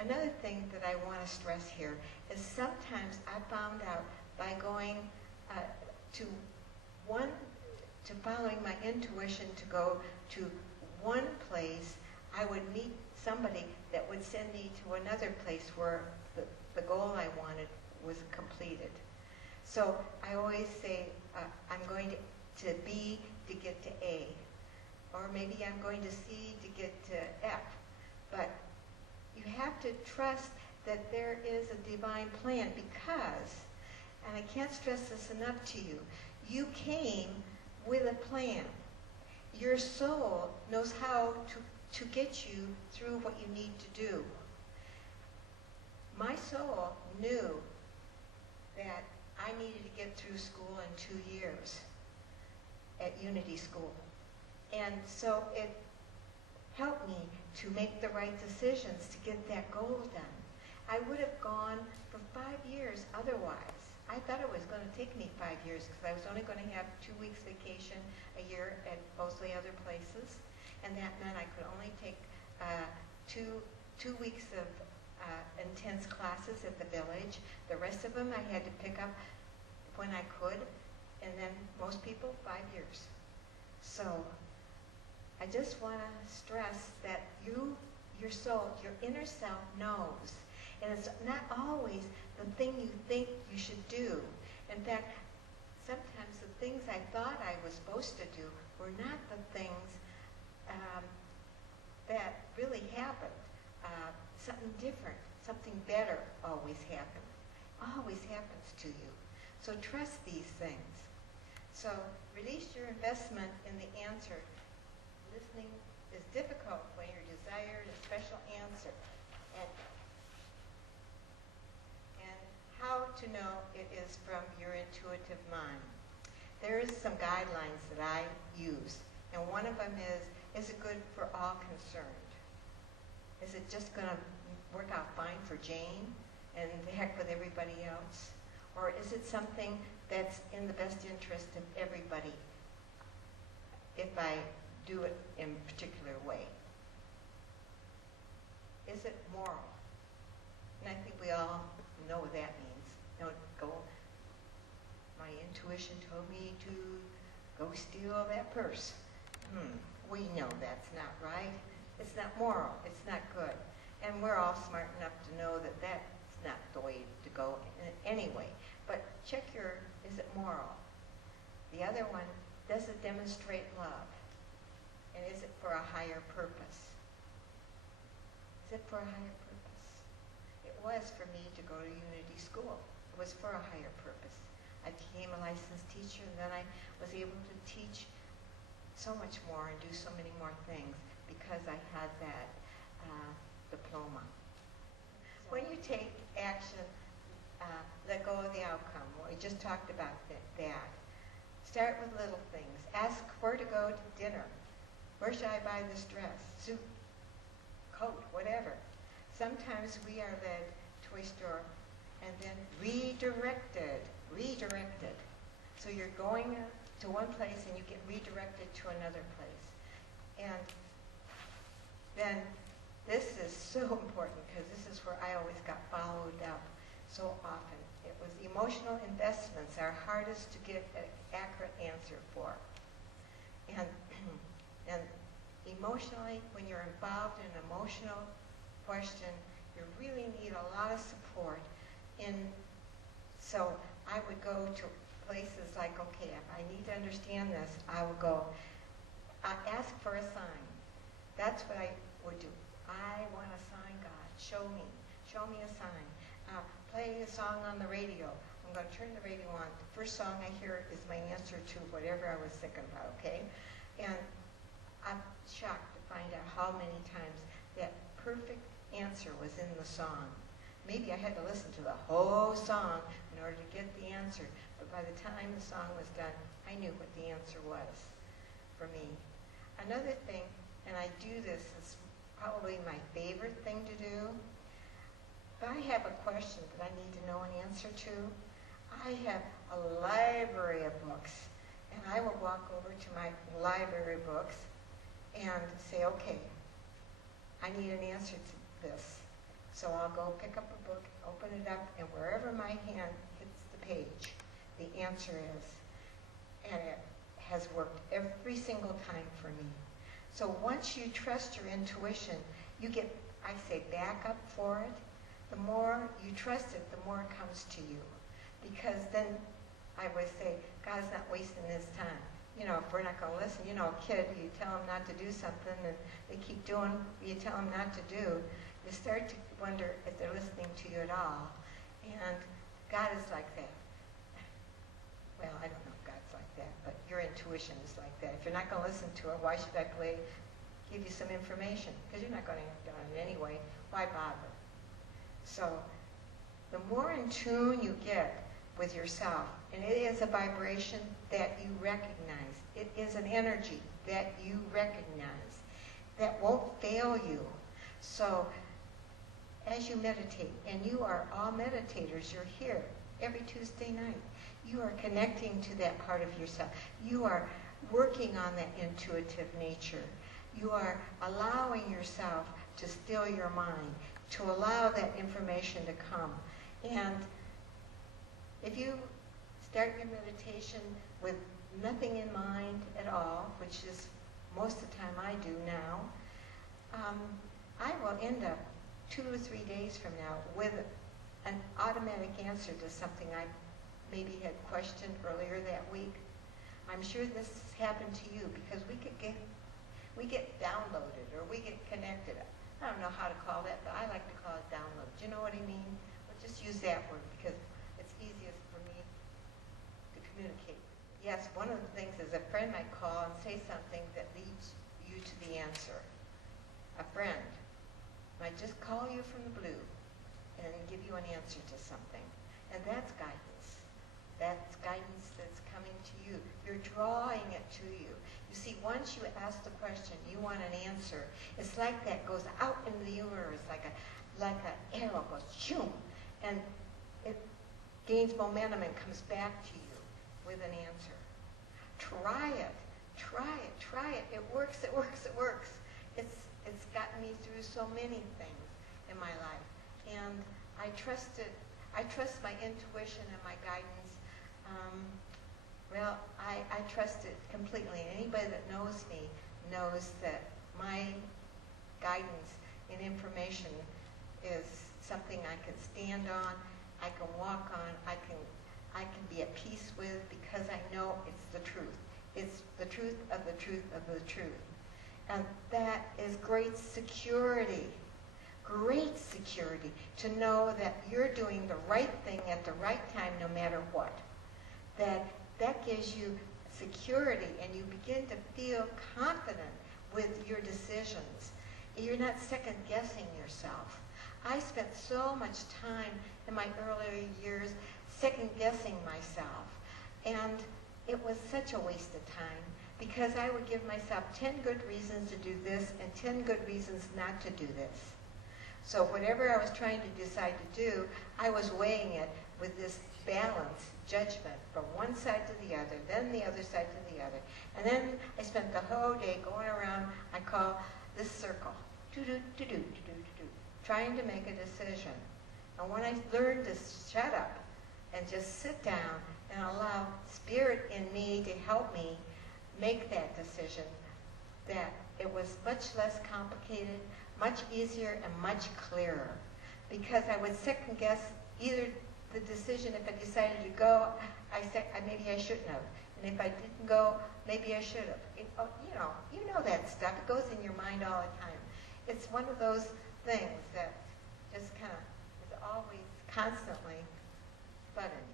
Another thing that I want to stress here is sometimes I found out by going to following my intuition to go to one place, I would meet somebody that would send me to another place where the goal I wanted was completed. So I always say, I'm going to B to get to A, or maybe I'm going to C to get to F. But you have to trust that there is a divine plan because, and I can't stress this enough to you, you came with a plan. Your soul knows how to get you through what you need to do. My soul knew that I needed to get through school in 2 years at Unity School. And so it helped me to make the right decisions to get that goal done. I would have gone for 5 years otherwise. I thought it was going to take me 5 years because I was only going to have 2 weeks vacation a year at mostly other places. And that meant I could only take two weeks of intense classes at the village. The rest of them I had to pick up when I could. And then most people, 5 years. So I just want to stress that your soul, your inner self knows. And it's not always the thing you think you should do. In fact, sometimes the things I thought I was supposed to do were not the things that really happened. Something different, something better always happens to you. So trust these things. So release your investment in the answer. Listening is difficult when you're desired a special answer. And how to know it is from your intuitive mind. There is some guidelines that I use, and one of them is it good for all concerned? Is it just going to work out fine for Jane and the heck with everybody else? Or is it something that's in the best interest of everybody if I do it in a particular way? Is it moral? And I think we all know what that means. Don't go, my intuition told me to go steal that purse. We know that's not right. It's not moral. It's not good. And we're all smart enough to know that that's not the way to go anyway. But check is it moral? The other one, does it demonstrate love? And is it for a higher purpose? Is it for a higher purpose? It was for me to go to Unity School. It was for a higher purpose. I became a licensed teacher, and then I was able to teach so much more and do so many more things because I had that diploma. When you take action, let go of the outcome. We just talked about that. Start with little things. Ask where to go to dinner. Where should I buy this dress, suit, coat, whatever. Sometimes we are led to a store and then redirected. So you're going to one place and you get redirected to another place. And then this is so important because this is where I always got followed up so often. It was emotional investments are hardest to get an accurate answer for. And emotionally, when you're involved in an emotional question, you really need a lot of support. So I would go to places like, okay, if I need to understand this, I will go ask for a sign. That's what I would do. I want a sign, God. Show me a sign. Play a song on the radio. I'm going to turn the radio on. The first song I hear is my answer to whatever I was thinking about, okay? And I'm shocked to find out how many times that perfect answer was in the song. Maybe I had to listen to the whole song in order to get the answer, but by the time the song was done, I knew what the answer was for me. Another thing, and I do this, is probably my favorite thing to do. If I have a question that I need to know an answer to, I have a library of books, and I will walk over to my library books and say, okay, I need an answer to this. So I'll go pick up a book, open it up, and wherever my hand hits the page, the answer is. And it has worked every single time for me. So once you trust your intuition, you get, I say, back up for it. The more you trust it, the more it comes to you. Because then I would say, God's not wasting his time. You know, if we're not going to listen, you know, a kid, you tell them not to do something and they keep doing what you tell them not to do, you start to wonder if they're listening to you at all. And God is like that. Well, I don't know if God's like that, but your intuition is like that. If you're not going to listen to it, why should I give you some information? Because you're not going to act on it anyway. Why bother? So the more in tune you get with yourself, and it is a vibration that you recognize. It is an energy that you recognize that won't fail you. So as you meditate, and you are all meditators, you're here every Tuesday night. You are connecting to that part of yourself. You are working on that intuitive nature. You are allowing yourself to still your mind, to allow that information to come. And if you start your meditation with nothing in mind at all, which is most of the time I do now, I will end up 2 or 3 days from now with an automatic answer to something I maybe had questioned earlier that week. I'm sure this has happened to you because we get downloaded or we get connected. I don't know how to call that, but I like to call it download. Do you know what I mean? We'll just use that word because it's easiest for me to communicate. Yes, one of the things is a friend might call and say something that leads you to the answer. A friend might just call you from the blue and give you an answer to something. And that's guidance. That's guidance that's coming to you. You're drawing it to you. You see, once you ask the question, you want an answer. It's like that goes out into the universe, like an arrow goes, shoom, and it gains momentum and comes back to you with an answer. Try it. Try it. Try it. It works. It works. It works. It's gotten me through so many things in my life. And I trust it. I trust my intuition and my guidance. Well, I trust it completely. Anybody that knows me knows that my guidance and information is something I can stand on, I can walk on, I can be at peace with because I know it's the truth. It's the truth of the truth of the truth. And that is great security to know that you're doing the right thing at the right time no matter what. That gives you security and you begin to feel confident with your decisions. You're not second guessing yourself. I spent so much time in my earlier years second guessing myself, and it was such a waste of time because I would give myself 10 good reasons to do this and 10 good reasons not to do this. So whatever I was trying to decide to do, I was weighing it with this balance, judgment, from one side to the other, then the other side to the other. And then I spent the whole day going around, I call this circle, trying to make a decision. And when I learned to shut up and just sit down and allow spirit in me to help me make that decision, that it was much less complicated, much easier, and much clearer. Because I would second guess either the decision, if I decided to go, maybe I shouldn't have. And if I didn't go, maybe I should have. You know that stuff. It goes in your mind all the time. It's one of those things that just kind of is always constantly budding.